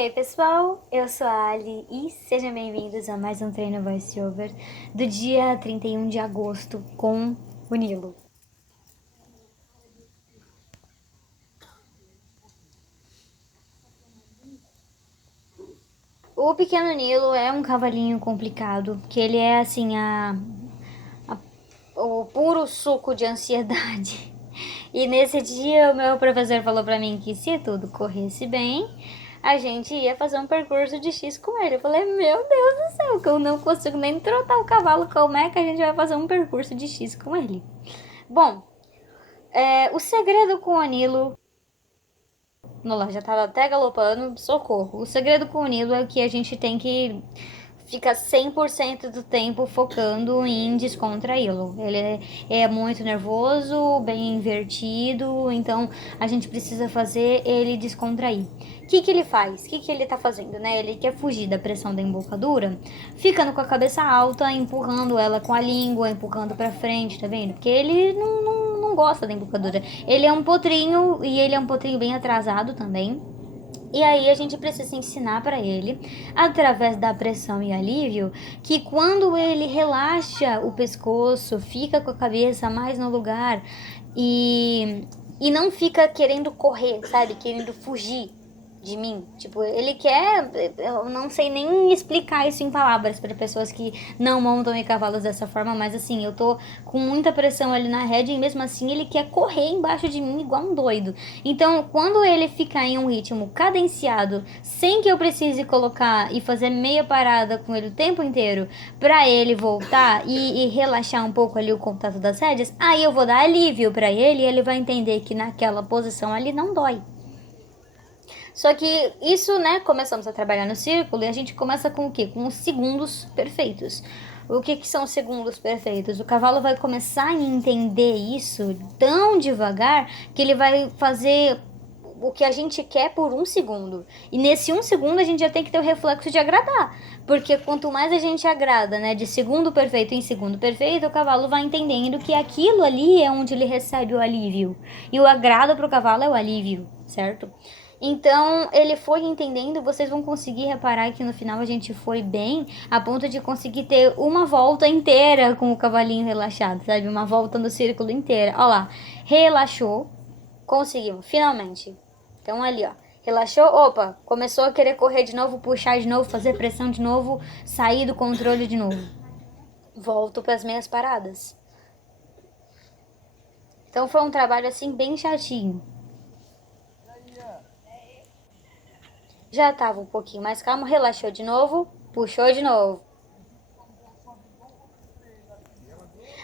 Hey pessoal, eu sou a Ali e sejam bem-vindos a mais um treino voiceover do dia 31 de agosto com o Nilo. O pequeno Nilo é um cavalinho complicado, que ele é assim o puro suco de ansiedade. E nesse dia o meu professor falou pra mim que se tudo corresse bem, a gente ia fazer um percurso de X com ele. Eu falei, meu Deus do céu, que eu não consigo nem trotar o cavalo, como é que a gente vai fazer um percurso de X com ele? Bom, o segredo com o Nilo... Nossa, já tava até galopando, socorro. O segredo com o Nilo é que a gente tem que fica 100% do tempo focando em descontraí-lo. Ele é muito nervoso, bem invertido, então a gente precisa fazer ele descontrair. O que ele faz? O que ele tá fazendo, né? Ele quer fugir da pressão da embocadura, ficando com a cabeça alta, empurrando ela com a língua, empurrando pra frente, tá vendo? Porque ele não gosta da embocadura. Ele é um potrinho e ele é um potrinho bem atrasado também. E aí a gente precisa ensinar para ele, através da pressão e alívio, que quando ele relaxa o pescoço, fica com a cabeça mais no lugar e não fica querendo correr, sabe? Querendo fugir de mim. Tipo, ele quer. Eu não sei nem explicar isso em palavras para pessoas que não montam em cavalos dessa forma, mas assim, eu tô com muita pressão ali na rédea e mesmo assim ele quer correr embaixo de mim igual um doido. Então, quando ele ficar em um ritmo cadenciado, sem que eu precise colocar e fazer meia parada com ele o tempo inteiro, pra ele voltar e relaxar um pouco ali o contato das rédeas, aí eu vou dar alívio pra ele e ele vai entender que naquela posição ali não dói. Só que isso, né, começamos a trabalhar no círculo e a gente começa com o quê? Com os segundos perfeitos. O que são os segundos perfeitos? O cavalo vai começar a entender isso tão devagar que ele vai fazer o que a gente quer por um segundo. E nesse um segundo a gente já tem que ter o reflexo de agradar. Porque quanto mais a gente agrada, né, de segundo perfeito em segundo perfeito, o cavalo vai entendendo que aquilo ali é onde ele recebe o alívio. E o agrado para o cavalo é o alívio, certo? Então ele foi entendendo, vocês vão conseguir reparar que no final a gente foi bem, a ponto de conseguir ter uma volta inteira com o cavalinho relaxado, sabe? Uma volta no círculo inteira. Ó lá, relaxou, conseguimos, finalmente. Então ali, ó, relaxou, opa, começou a querer correr de novo, puxar de novo, fazer pressão de novo, sair do controle de novo. Volto para as meias paradas. Então foi um trabalho assim bem chatinho. Já tava um pouquinho mais calmo, relaxou de novo, puxou de novo.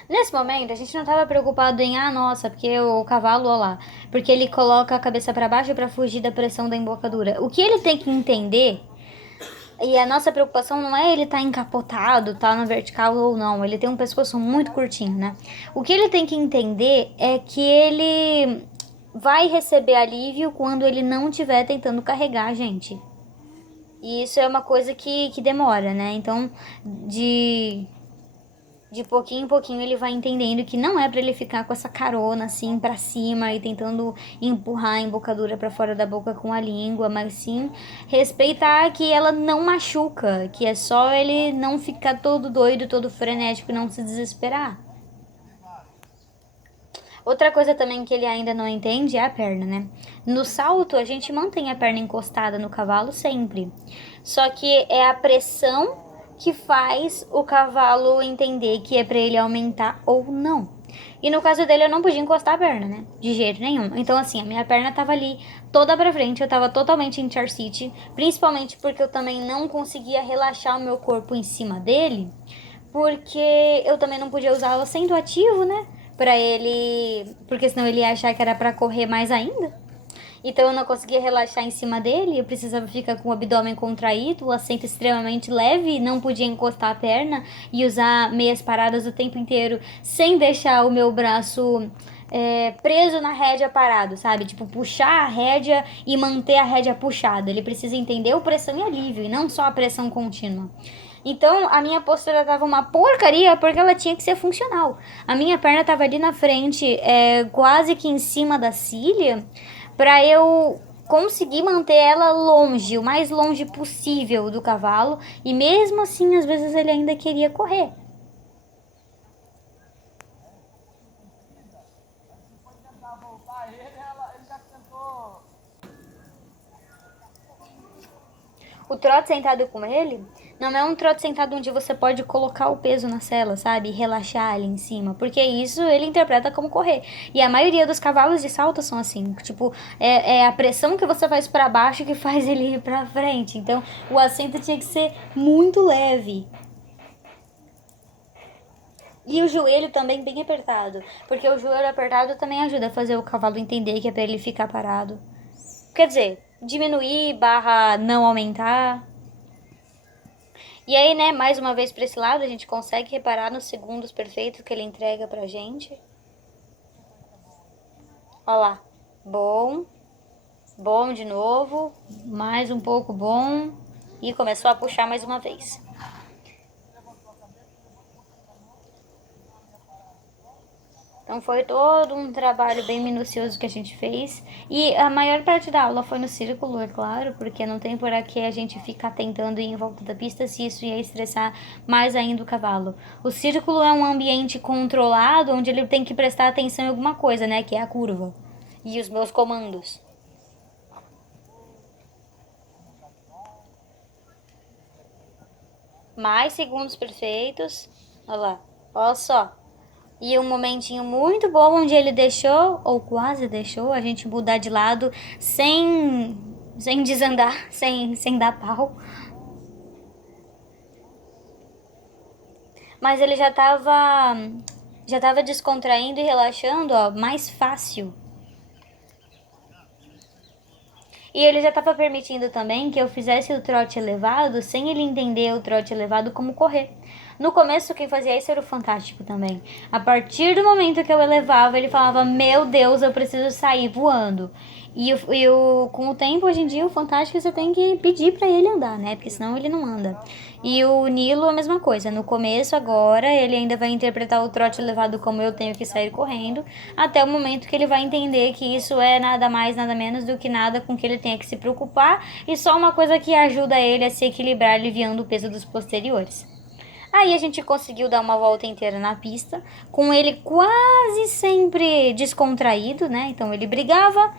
Nesse momento, a gente não tava preocupado em, nossa, porque o cavalo, ó lá, porque ele coloca a cabeça para baixo para fugir da pressão da embocadura. O que ele tem que entender, e a nossa preocupação não é ele tá encapotado, tá na vertical ou não, ele tem um pescoço muito curtinho, né? O que ele tem que entender é que ele vai receber alívio quando ele não estiver tentando carregar a gente. E isso é uma coisa que demora, né? Então, de pouquinho em pouquinho ele vai entendendo que não é para ele ficar com essa carona assim para cima e tentando empurrar a embocadura para fora da boca com a língua, mas sim respeitar que ela não machuca, que é só ele não ficar todo doido, todo frenético e não se desesperar. Outra coisa também que ele ainda não entende é a perna, né? No salto, a gente mantém a perna encostada no cavalo sempre. Só que é a pressão que faz o cavalo entender que é para ele aumentar ou não. E no caso dele, eu não podia encostar a perna, né? De jeito nenhum. Então, assim, a minha perna tava ali toda pra frente, eu tava totalmente em chair seat, principalmente porque eu também não conseguia relaxar o meu corpo em cima dele, porque eu também não podia usá-la sendo ativo, né? Pra ele. Porque senão ele ia achar que era pra correr mais ainda. Então eu não conseguia relaxar em cima dele, eu precisava ficar com o abdômen contraído, o assento extremamente leve, não podia encostar a perna e usar meias paradas o tempo inteiro sem deixar o meu braço preso na rédea parado, sabe? Tipo, puxar a rédea e manter a rédea puxada. Ele precisa entender o pressão e alívio, e não só a pressão contínua. Então, a minha postura tava uma porcaria porque ela tinha que ser funcional. A minha perna tava ali na frente, quase que em cima da cilha, pra eu conseguir manter ela longe, o mais longe possível do cavalo, e mesmo assim, às vezes ele ainda queria correr. O trote sentado com ele não é um trote sentado onde você pode colocar o peso na sela, sabe? E relaxar ali em cima. Porque isso ele interpreta como correr. E a maioria dos cavalos de salto são assim. Tipo, é a pressão que você faz para baixo que faz ele ir pra frente. Então, o assento tinha que ser muito leve. E o joelho também bem apertado. Porque o joelho apertado também ajuda a fazer o cavalo entender que é pra ele ficar parado. Quer dizer, diminuir barra não aumentar. E aí, né, mais uma vez pra esse lado, a gente consegue reparar nos segundos perfeitos que ele entrega pra gente. Ó lá. Bom. Bom de novo. Mais um pouco bom. E começou a puxar mais uma vez. Então foi todo um trabalho bem minucioso que a gente fez. E a maior parte da aula foi no círculo, é claro, porque não tem por que a gente ficar tentando ir em volta da pista se isso ia estressar mais ainda o cavalo. O círculo é um ambiente controlado onde ele tem que prestar atenção em alguma coisa, né? Que é a curva. E os meus comandos. Mais segundos perfeitos. Olha lá. Olha só. E um momentinho muito bom onde ele deixou, ou quase deixou, a gente mudar de lado sem desandar, sem dar pau. Mas ele já tava descontraindo e relaxando, ó, mais fácil. E ele já estava permitindo também que eu fizesse o trote elevado sem ele entender o trote elevado como correr. No começo, quem fazia isso era o Fantástico também. A partir do momento que eu elevava, ele falava: Meu Deus, eu preciso sair voando. Com o tempo, hoje em dia, o Fantástico você tem que pedir para ele andar, né? Porque senão ele não anda. E o Nilo, a mesma coisa. No começo, agora, ele ainda vai interpretar o trote elevado como eu tenho que sair correndo, até o momento que ele vai entender que isso é nada mais, nada menos do que nada com que ele tenha que se preocupar e só uma coisa que ajuda ele a se equilibrar, aliviando o peso dos posteriores. Aí a gente conseguiu dar uma volta inteira na pista, com ele quase sempre descontraído, né? Então ele brigava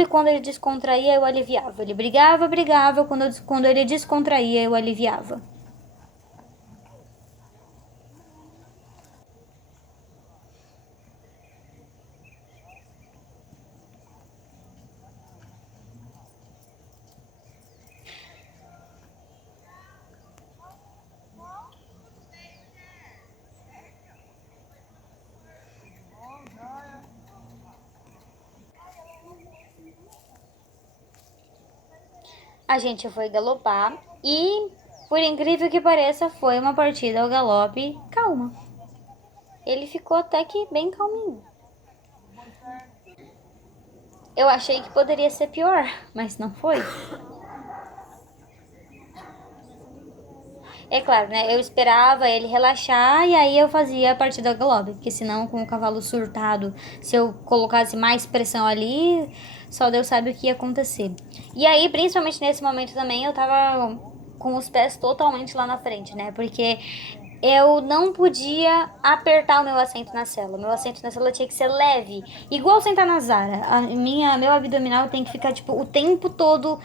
e quando ele descontraía eu aliviava. Ele brigava, quando ele descontraía eu aliviava. A gente foi galopar e, por incrível que pareça, foi uma partida ao galope calma. Ele ficou até que bem calminho. Eu achei que poderia ser pior, mas não foi. É claro, né? Eu esperava ele relaxar e aí eu fazia a partida ao galope, porque senão com o cavalo surtado, se eu colocasse mais pressão ali, só Deus sabe o que ia acontecer. E aí, principalmente nesse momento também, eu tava com os pés totalmente lá na frente, né? Porque eu não podia apertar o meu assento na sela. Meu assento na sela tinha que ser leve, igual sentar na Zara. Meu abdominal tem que ficar tipo o tempo todo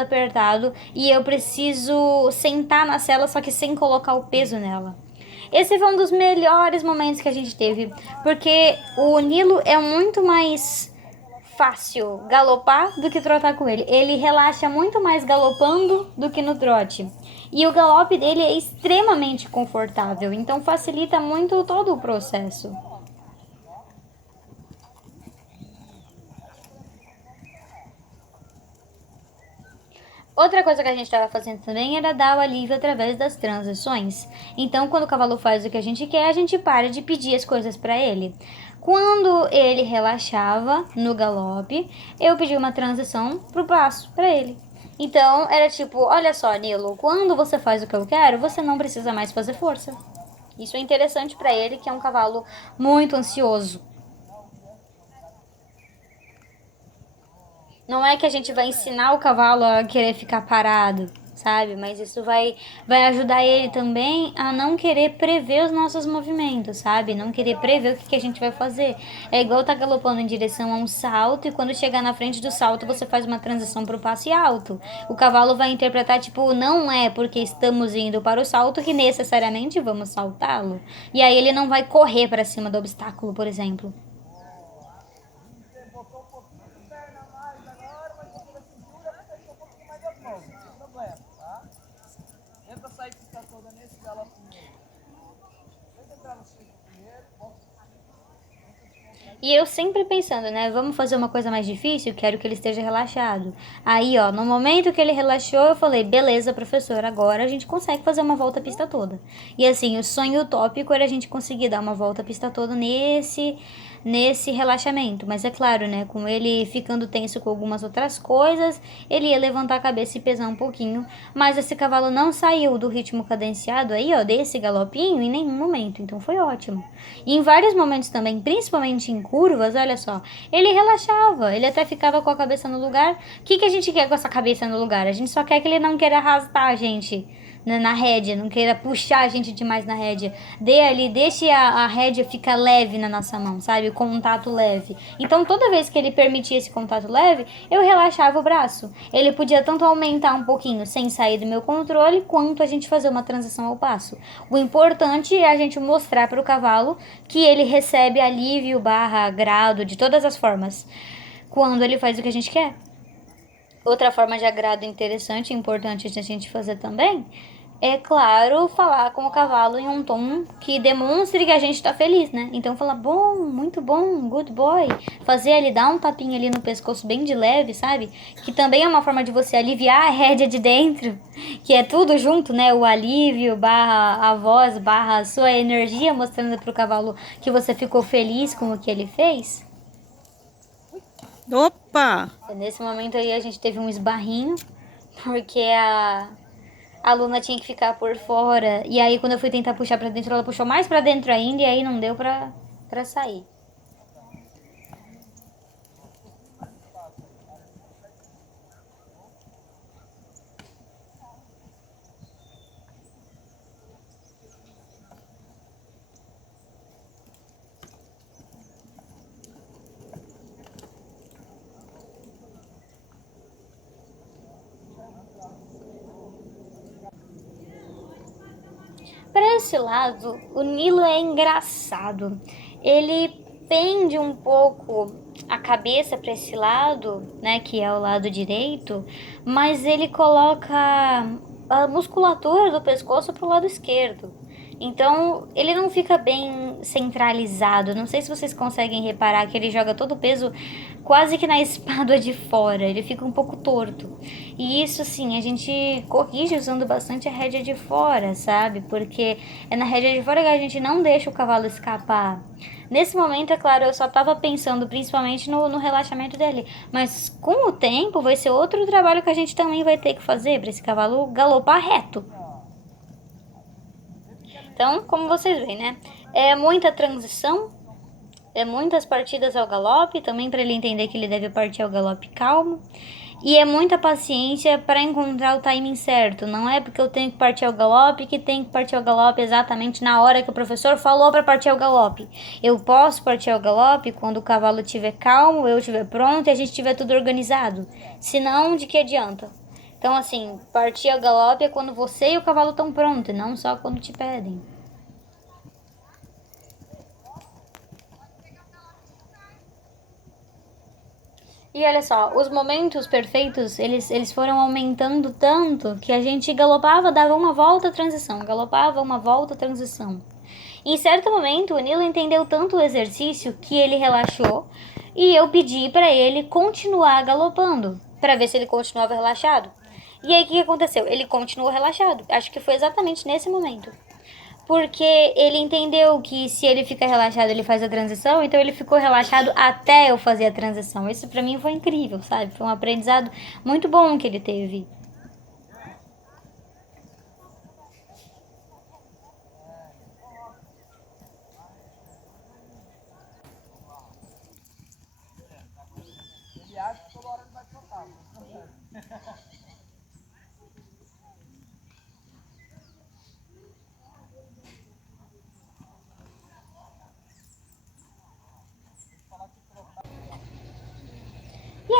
apertado e eu preciso sentar na sela só que sem colocar o peso nela. Esse foi um dos melhores momentos que a gente teve, porque o Nilo é muito mais fácil galopar do que trotar com ele. Ele relaxa muito mais galopando do que no trote. E o galope dele é extremamente confortável, então facilita muito todo o processo. Outra coisa que a gente estava fazendo também era dar o alívio através das transições. Então, quando o cavalo faz o que a gente quer, a gente para de pedir as coisas para ele. Quando ele relaxava no galope, eu pedi uma transição pro passo para ele. Então, era tipo, olha só, Nilo, quando você faz o que eu quero, você não precisa mais fazer força. Isso é interessante para ele, que é um cavalo muito ansioso. Não é que a gente vai ensinar o cavalo a querer ficar parado, sabe? Mas isso vai ajudar ele também a não querer prever os nossos movimentos, sabe? Não querer prever o que a gente vai fazer. É igual tá galopando em direção a um salto e quando chegar na frente do salto você faz uma transição para o passe alto. O cavalo vai interpretar, tipo, não é porque estamos indo para o salto que necessariamente vamos saltá-lo. E aí ele não vai correr para cima do obstáculo, por exemplo. E eu sempre pensando, né? Vamos fazer uma coisa mais difícil? Quero que ele esteja relaxado. Aí, ó, no momento que ele relaxou, eu falei: beleza, professor, agora a gente consegue fazer uma volta à pista toda. E assim, o sonho utópico era a gente conseguir dar uma volta à pista toda nesse relaxamento. Mas é claro, né? Com ele ficando tenso com algumas outras coisas, ele ia levantar a cabeça e pesar um pouquinho. Mas esse cavalo não saiu do ritmo cadenciado aí, ó, desse galopinho em nenhum momento. Então foi ótimo. E em vários momentos também, principalmente em curvas, olha só, ele relaxava, ele até ficava com a cabeça no lugar. O que a gente quer com essa cabeça no lugar? A gente só quer que ele não queira arrastar a gente na rédea, não queira puxar a gente demais na rédea. Dê ali, deixe a rédea ficar leve na nossa mão, sabe? O contato leve. Então, toda vez que ele permitia esse contato leve, eu relaxava o braço. Ele podia tanto aumentar um pouquinho sem sair do meu controle, quanto a gente fazer uma transição ao passo. O importante é a gente mostrar para o cavalo que ele recebe alívio barra agrado de todas as formas quando ele faz o que a gente quer. Outra forma de agrado interessante e importante de a gente fazer também é, claro, falar com o cavalo em um tom que demonstre que a gente tá feliz, né? Então falar: bom, muito bom, good boy. Fazer ele dar um tapinha ali no pescoço bem de leve, sabe? Que também é uma forma de você aliviar a rédea de dentro, que é tudo junto, né? O alívio barra a voz barra a sua energia, mostrando pro cavalo que você ficou feliz com o que ele fez. Opa! Nesse momento aí a gente teve um esbarrinho, porque a Luna tinha que ficar por fora. E aí quando eu fui tentar puxar pra dentro, ela puxou mais pra dentro ainda e aí não deu pra sair. Para esse lado, o Nilo é engraçado. Ele pende um pouco a cabeça para esse lado, né, que é o lado direito, mas ele coloca a musculatura do pescoço para o lado esquerdo. Então, ele não fica bem centralizado. Não sei se vocês conseguem reparar que ele joga todo o peso quase que na espádua de fora. Ele fica um pouco torto. E isso, sim, a gente corrige usando bastante a rédea de fora, sabe? Porque é na rédea de fora que a gente não deixa o cavalo escapar. Nesse momento, é claro, eu só tava pensando principalmente no relaxamento dele. Mas com o tempo, vai ser outro trabalho que a gente também vai ter que fazer para esse cavalo galopar reto. Então, como vocês veem, né? É muita transição, é muitas partidas ao galope, também para ele entender que ele deve partir ao galope calmo. E é muita paciência para encontrar o timing certo. Não é porque eu tenho que partir ao galope que tem que partir ao galope exatamente na hora que o professor falou para partir ao galope. Eu posso partir ao galope quando o cavalo estiver calmo, eu estiver pronto e a gente estiver tudo organizado. Senão, de que adianta? Então, assim, partir ao galope é quando você e o cavalo estão prontos, e não só quando te pedem. E olha só, os momentos perfeitos, eles foram aumentando tanto que a gente galopava, dava uma volta, transição, galopava, uma volta, transição. Em certo momento, o Nilo entendeu tanto o exercício que ele relaxou e eu pedi para ele continuar galopando, para ver se ele continuava relaxado. E aí o que aconteceu? Ele continuou relaxado. Acho que foi exatamente nesse momento. Porque ele entendeu que se ele fica relaxado, ele faz a transição, então ele ficou relaxado até eu fazer a transição. Isso pra mim foi incrível, sabe? Foi um aprendizado muito bom que ele teve.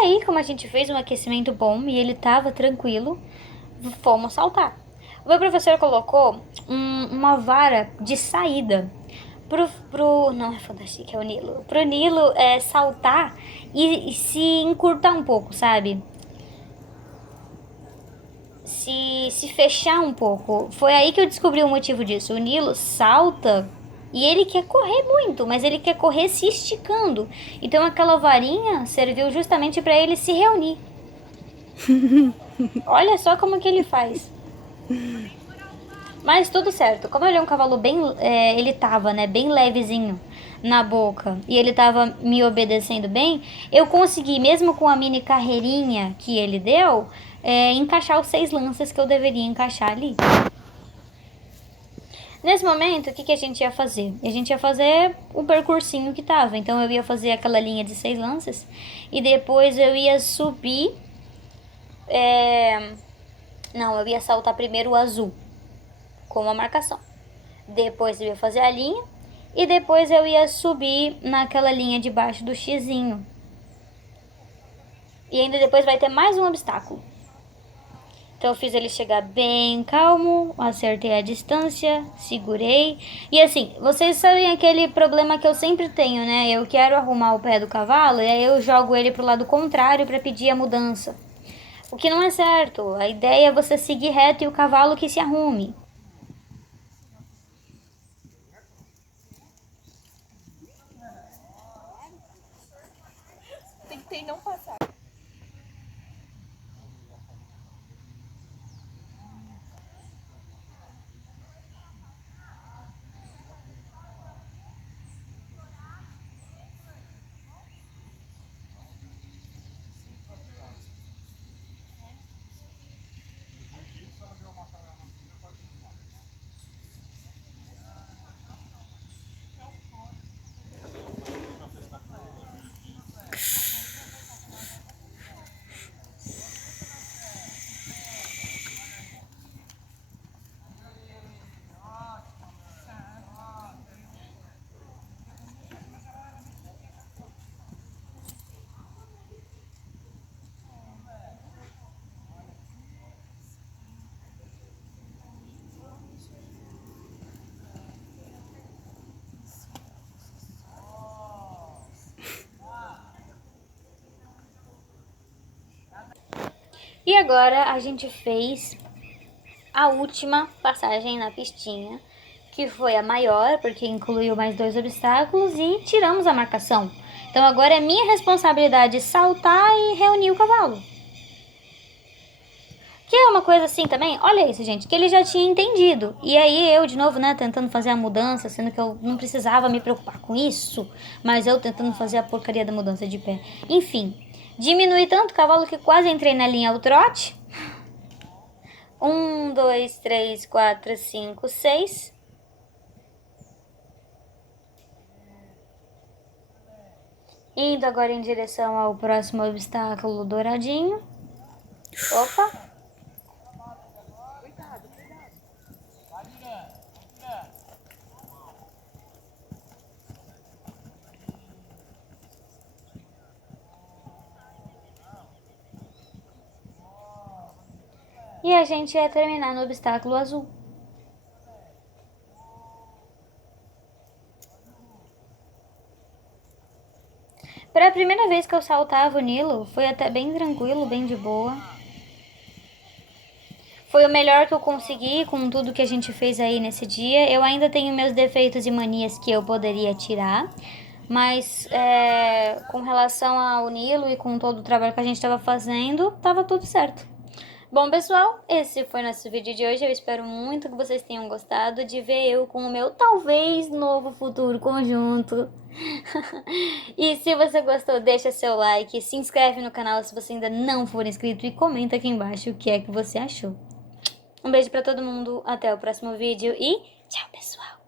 aí, como a gente fez um aquecimento bom e ele tava tranquilo, fomos saltar. O meu professor colocou uma vara de saída não é Fantastic, é o Nilo. Pro Nilo saltar e se encurtar um pouco, sabe? Se fechar um pouco. Foi aí que eu descobri o motivo disso. O Nilo salta e ele quer correr muito, mas ele quer correr se esticando. Então aquela varinha serviu justamente para ele se reunir. Olha só como que ele faz. Mas tudo certo. Como ele é um cavalo bem... ele tava, né, bem levezinho na boca. E ele tava me obedecendo bem. Eu consegui, mesmo com a mini carreirinha que ele deu, encaixar os 6 lances que eu deveria encaixar ali. Nesse momento, o que a gente ia fazer? A gente ia fazer o percursinho que tava. Então eu ia fazer aquela linha de 6 lances. E depois eu ia subir... Não, eu ia saltar primeiro o azul com uma marcação. Depois eu ia fazer a linha e depois eu ia subir naquela linha de baixo do xizinho. E ainda depois vai ter mais um obstáculo. Então eu fiz ele chegar bem calmo, acertei a distância, segurei. E assim, vocês sabem aquele problema que eu sempre tenho, né? Eu quero arrumar o pé do cavalo e aí eu jogo ele pro lado contrário para pedir a mudança. O que não é certo. A ideia é você seguir reto e o cavalo que se arrume. Tentei não passar. E agora a gente fez a última passagem na pistinha, que foi a maior, porque incluiu mais 2 obstáculos e tiramos a marcação. Então agora é minha responsabilidade saltar e reunir o cavalo. Que é uma coisa assim também, olha isso, gente, que ele já tinha entendido. E aí eu, de novo, né, tentando fazer a mudança, sendo que eu não precisava me preocupar com isso, mas eu tentando fazer a porcaria da mudança de pé. Enfim, diminui tanto o cavalo que quase entrei na linha do trote. 1, 2, 3, 4, 5, 6. Indo agora em direção ao próximo obstáculo douradinho. Opa! E a gente ia terminar no obstáculo azul. Para a primeira vez que eu saltava o Nilo, foi até bem tranquilo, bem de boa. Foi o melhor que eu consegui com tudo que a gente fez aí nesse dia. Eu ainda tenho meus defeitos e manias que eu poderia tirar. Mas com relação ao Nilo e com todo o trabalho que a gente estava fazendo, tava tudo certo. Bom, pessoal, esse foi nosso vídeo de hoje. Eu espero muito que vocês tenham gostado de ver eu com o meu talvez novo futuro conjunto. E se você gostou, deixa seu like, se inscreve no canal se você ainda não for inscrito e comenta aqui embaixo o que é que você achou. Um beijo pra todo mundo, até o próximo vídeo e tchau, pessoal!